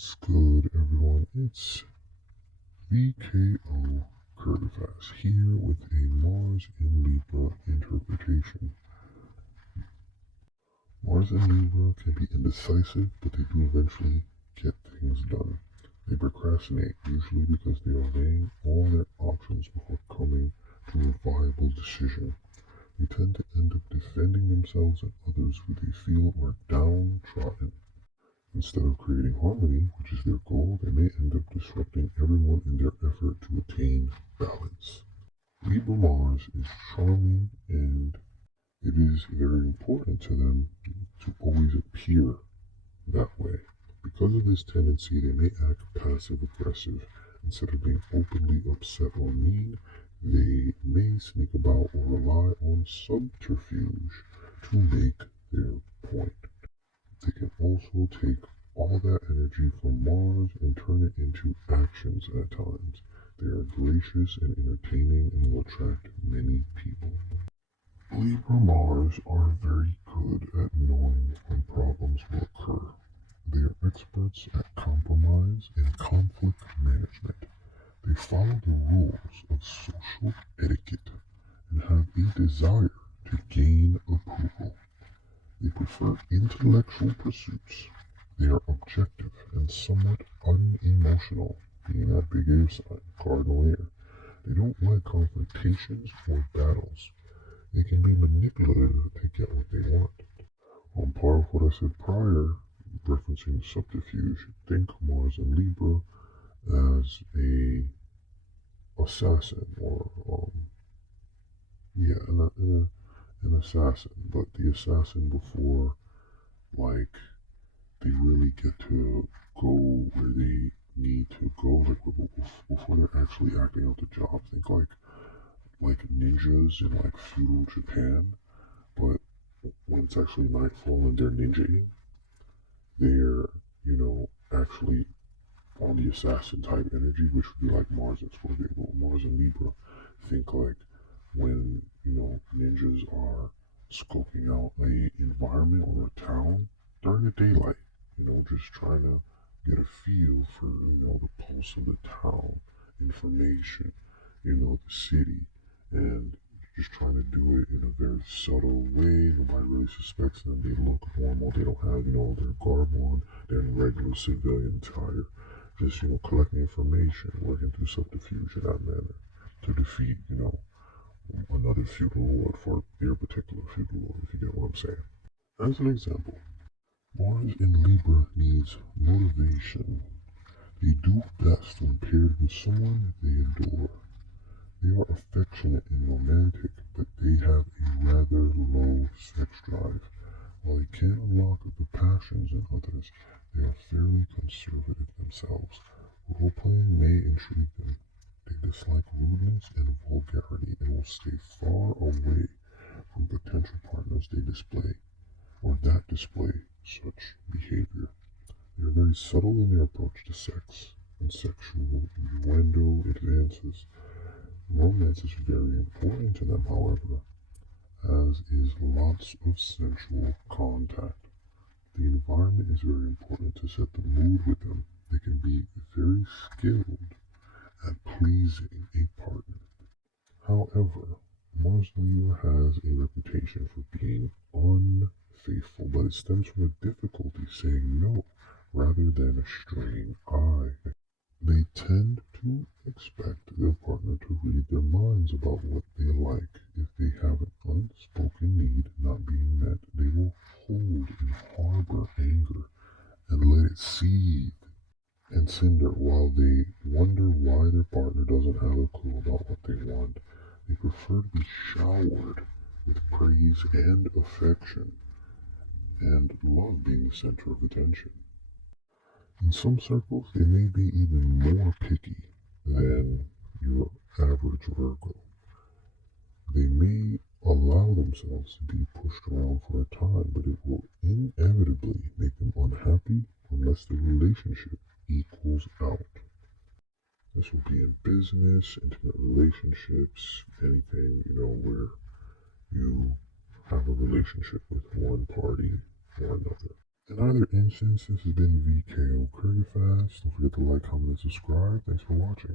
What's good, everyone? It's V.K.O Kurgaphas here with a Mars in Libra interpretation. Mars in Libra can be indecisive, but they do eventually get things done. They procrastinate, usually because they are weighing all their options before coming to a viable decision. They tend to end up defending themselves and others who they feel are downtrodden. Instead of creating harmony, which is their goal, they may end up disrupting everyone in their effort to attain balance. Libra Mars is charming, and it is very important to them to always appear that way. Because of this tendency, they may act passive-aggressive. Instead of being openly upset or mean, they may sneak about or rely on subterfuge to make their point. They can also take all that energy from Mars and turn it into actions at times. They are gracious and entertaining and will attract many people. Libra Mars are very good at knowing when problems will occur. They are experts at compromise and conflict management. They follow the rules of social etiquette and have a desire to gain approval. They prefer intellectual pursuits. They are objective and somewhat unemotional, being that big air sign, cardinal air. They don't like confrontations or battles. They can be manipulative to get what they want. On par with what I said prior, referencing subterfuge, think Mars and Libra as a assassin or an assassin, but the assassin before, like, they really get to go where they need to go, like, before they're actually acting out the job. Think like ninjas in, like, feudal Japan, but when it's actually nightfall and they're ninjaing, they're, actually on the assassin type energy, which would be like Mars and Scorpio. But Mars and Libra, think like when, ninjas are scoping out a environment or a town during the daylight, just trying to get a feel for, the pulse of the town, information, the city, and just trying to do it in a very subtle way. Nobody really suspects them. They look normal. They don't have, their garb on. They're in regular civilian attire. Just, collecting information, working through subterfuge in that manner to defeat, another feudal lord for their particular feudal lord, if you get what I'm saying. As an example, Mars in Libra needs motivation. They do best when paired with someone they adore. They are affectionate and romantic, but they have a rather low sex drive. While they can unlock the passions in others, they are fairly conservative themselves. Role-playing may intrigue them. They dislike rudeness and vulgarity and will stay far away from potential partners they display, or that display such behavior. They are very subtle in their approach to sex and sexual innuendo advances. Romance is very important to them, however, as is lots of sensual contact. The environment is very important to set the mood with them. They can be very skilled at pleasing a partner. However, Mars Libra has a reputation for being unfaithful, but it stems from a difficulty saying no rather than a straying eye. They tend to expect their partner to read their minds about what they like. If they have an unspoken need not being met, they will hold and harbor anger and let it seethe and cinder while they wonder why their partner doesn't have a clue about what they want. They prefer to be showered with praise and affection and love being the center of attention. In some circles, they may be even more picky than your average Virgo. They may allow themselves to be pushed around for a time, but it will inevitably make them unhappy unless the relationship equals out. This will be in business, intimate relationships, anything, where you have a relationship with one party or another. In either instance, this has been V.K.O Kurgaphas. Don't forget to like, comment, and subscribe. Thanks for watching.